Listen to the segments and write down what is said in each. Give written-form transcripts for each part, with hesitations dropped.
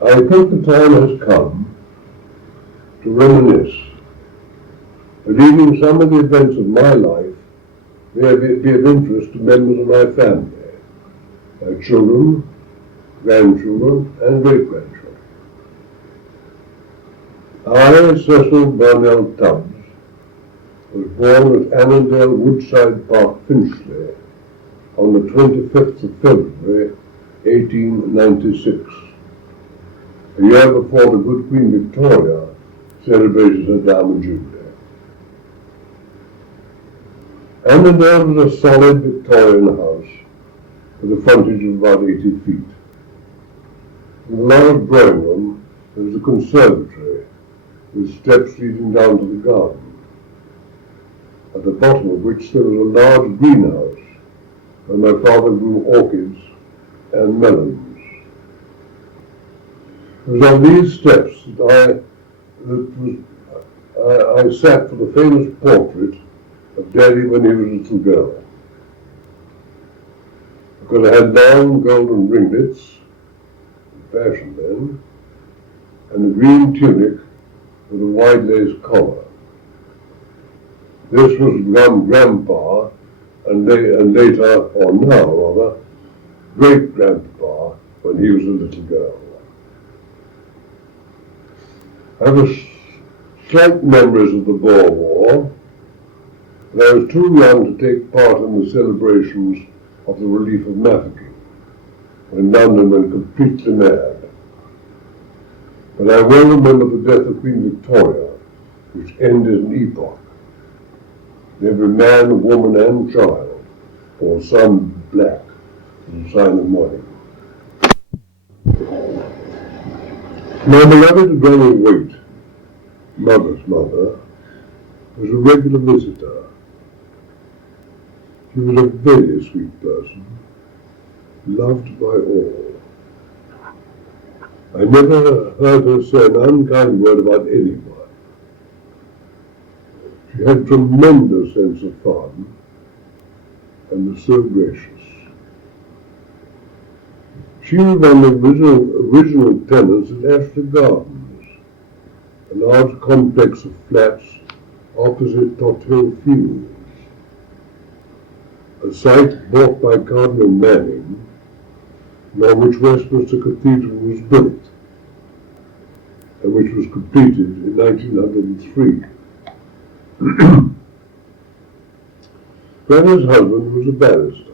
I think the time has come to reminisce, but even some of the events of my life may be of interest to members of my family, my children, grandchildren, and great-grandchildren. I, Cecil B Tubbs, was born at Annandale Woodside Park, Finchley, on the 25th of February, 1896, a year before the good Queen Victoria celebrated her Diamond Jubilee. Annandale was a solid Victorian house with a frontage of about 80 feet. In the large drawing room there was a conservatory with steps leading down to the garden, at the bottom of which there was a large greenhouse where my father grew orchids and melons. It was on these steps that I sat for the famous portrait of Daddy when he was a little girl. Because I had long golden ringlets, in fashion then, and a green tunic with a wide lace collar. This was Grandpa, and later, or now rather, great-grandpa when he was a little girl. I have slight memories of the Boer War, but I was too young to take part in the celebrations of the relief of Mafeking, when London went completely mad. But I well remember the death of Queen Victoria, which ended an epoch. Every man, woman, and child wore some black as a sign of mourning. My beloved Granny Waite, mother's mother, was a regular visitor. She was a very sweet person, loved by all. I never heard her say an unkind word about anyone. She had a tremendous sense of fun and was so gracious. She was one of the original tenants at Ashley Gardens, a large complex of flats opposite Tothill Fields, a site bought by Cardinal Manning, on which Westminster Cathedral was built, and which was completed in 1903. Granny's husband was a barrister.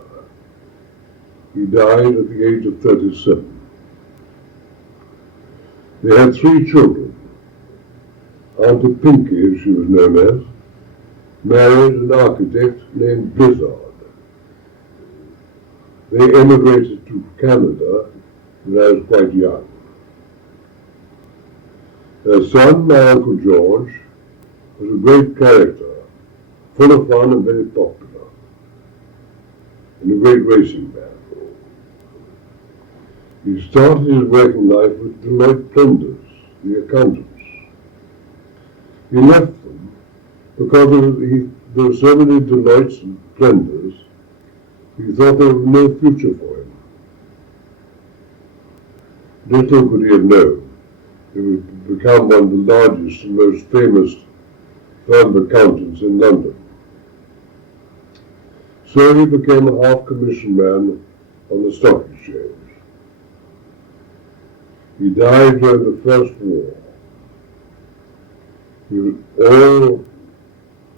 He died at the age of 37. They had 3 children. Auntie Pinky, as she was known as, married an architect named Blizzard. They emigrated to Canada when I was quite young. Their son, my Uncle George, was a great character, full of fun and very popular, and a great racing man. He started his working life with Deloitte Plenders, the accountants. He left them because there were so many Deloittes and Plenders, he thought there was no future for him. Little could he have known he would become one of the largest and most famous firm of accountants in London. So he became a half-commission man on the stock exchange. He died during the First War. We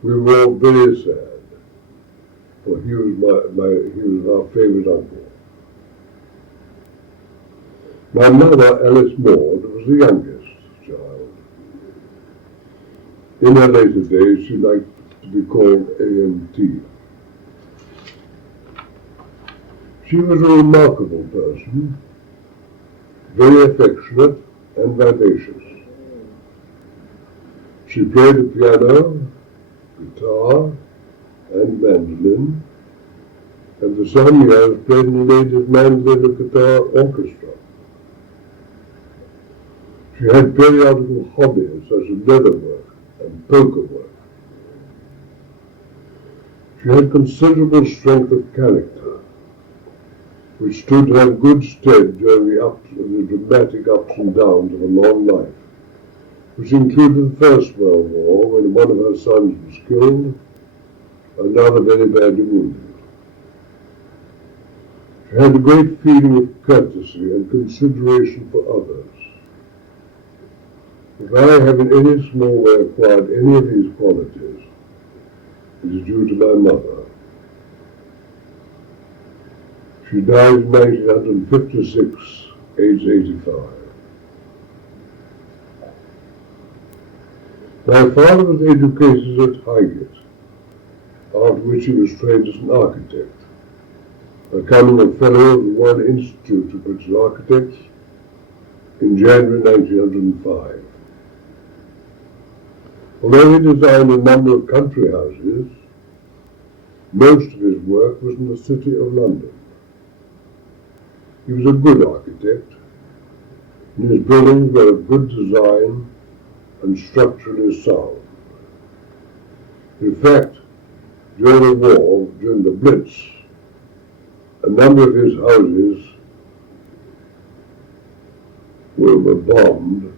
were all very sad, for he was our favourite uncle. My mother, Alice Maud, was the youngest child. In her later days, she liked to be called AMT. She was a remarkable person, very affectionate and vivacious. She played the piano, guitar, and mandolin, and for some years played in the ladies' mandolin and guitar orchestra. She had periodical hobbies such as leatherwork and poker work. She had considerable strength of character. which stood to have good stead during the dramatic ups and downs of a long life, which included the First World War, when one of her sons was killed, and another very badly wounded. She had a great feeling of courtesy and consideration for others. If I have in any small way acquired any of these qualities, it is due to my mother. She died in 1956, aged 85. My father was educated at Highgate, after which he was trained as an architect, becoming a fellow of the Royal Institute of British Architects in January 1905. Although he designed a number of country houses, most of his work was in the City of London. He was a good architect, and his buildings were of good design and structurally sound. In fact, during the war, during the Blitz, a number of his houses were bombed,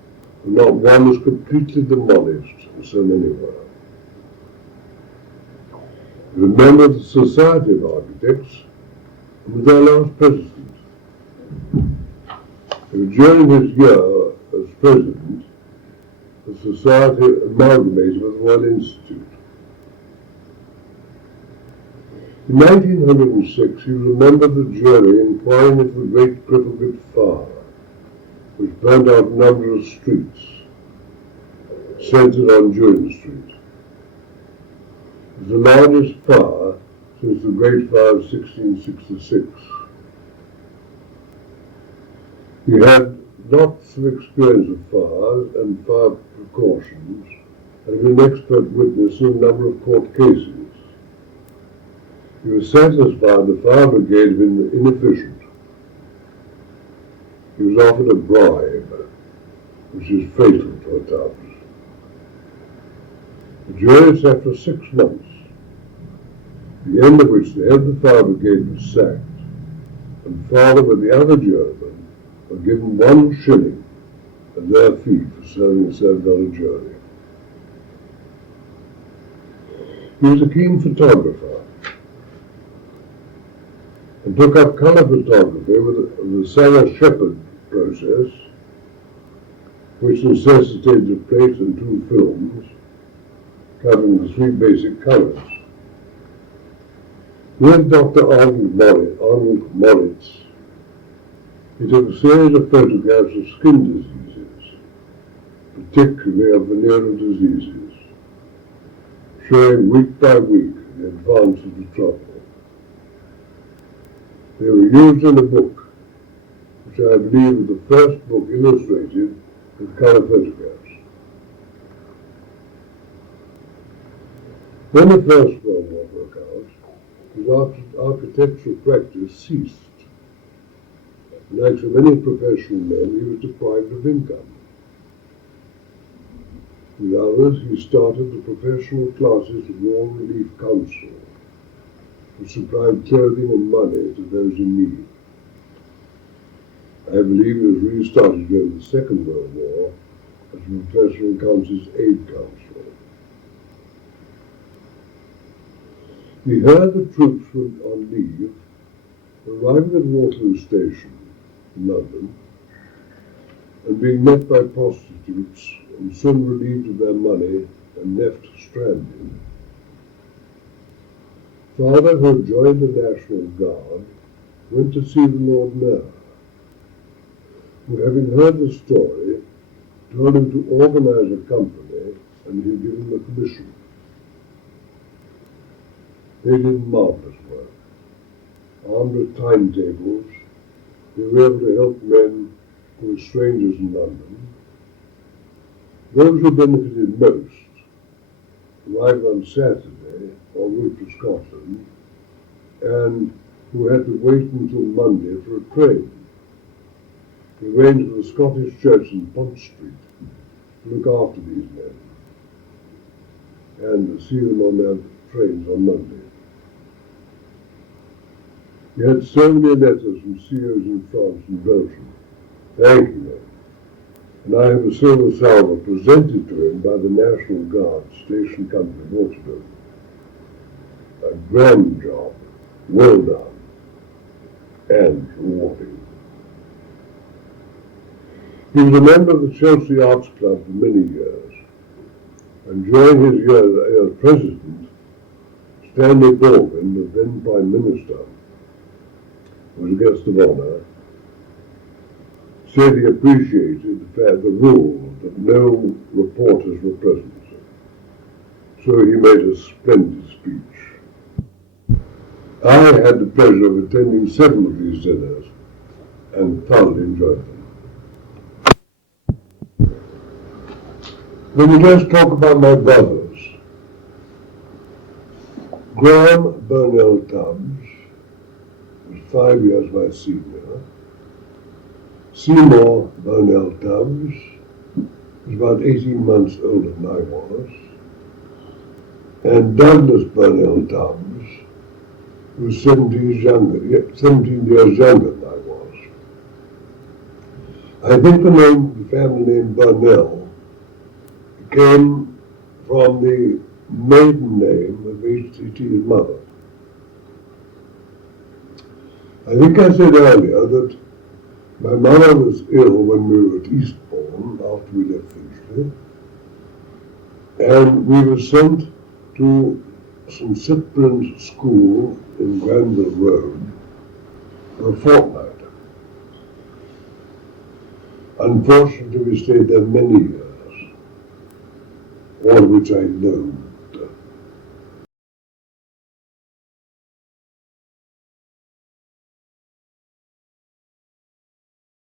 and not one was completely demolished, and so many were. He was a member of the Society of Architects and was their last president. During his year as president, the Society amalgamated with the Royal Institute. In 1906, he was a member of the jury inquiring into the Great Cripplegate Fire, which burned out a number of streets, centred on Jewin Street. It was the largest fire since the Great Fire of 1666. He had lots of experience of fires and fire precautions, and was an expert witness in a number of court cases. He was satisfied the fire brigade had been inefficient. He was offered a bribe, which is fatal to a Tubbs. The jury sat for 6 months, at the end of which the head of the fire brigade was sacked, and father with the other jurymen were given 1 shilling as their fee for serving on a jury. He was a keen photographer and took up colour photography with the Sarah-Shepherd process, which necessitated a plate and 2 films covering the 3 basic colours. With Dr. Arnold Moritz, he took a series of photographs of skin diseases, particularly of venereal diseases, showing week by week the advance of the trouble. They were used in a book, which I believe is the first book illustrated with colour photographs. When the First World War broke out, his architectural practice ceased. Like so many professional men, he was deprived of income. With others, he started the professional classes of the Royal Relief Council, which supplied clothing and money to those in need. I believe it was restarted during the Second World War as the Professional Council's Aid Council. We heard the troops were on leave, arriving at Waterloo Station in London, and being met by prostitutes and soon relieved of their money and left stranded. Father, who had joined the National Guard, went to see the Lord Mayor, who, having heard the story, told him to organise a company and he'd give him a commission. They did marvellous work. Armed with timetables, they were able to help men who were strangers in London. Those who benefited most arrived on Saturday en route to Scotland, and who had to wait until Monday for a train. He arranged with the Scottish Church in Pont Street to look after these men and to see them on their trains on Monday. He had so many letters from CEOs in France and Belgium, thanking them, and I have a silver salver presented to him by the National Guard Station Company of Waterloo. A grand job, well done, and rewarding. He was a member of the Chelsea Arts Club for many years, and during his year as president, Stanley Baldwin, the then Prime Minister, was a guest of honour, said he appreciated the rule that no reporters were present. So he made a splendid speech. I had the pleasure of attending several of these dinners and thoroughly enjoyed them. Let me just talk about my brothers. Graham Burnell Tubbs was 5 years my senior. Seymour Burnell Tubbs was about 18 months older than I was. And Douglas Burnell Tubbs was 17 years younger than I was. I think the family name Burnell came from the maiden name of HTT's mother. I think I said earlier that my mother was ill when we were at Eastbourne after we left Finchley, and we were sent to St Cyprian's School in Granville Road for a fortnight. Unfortunately, we stayed there many years, all of which I know.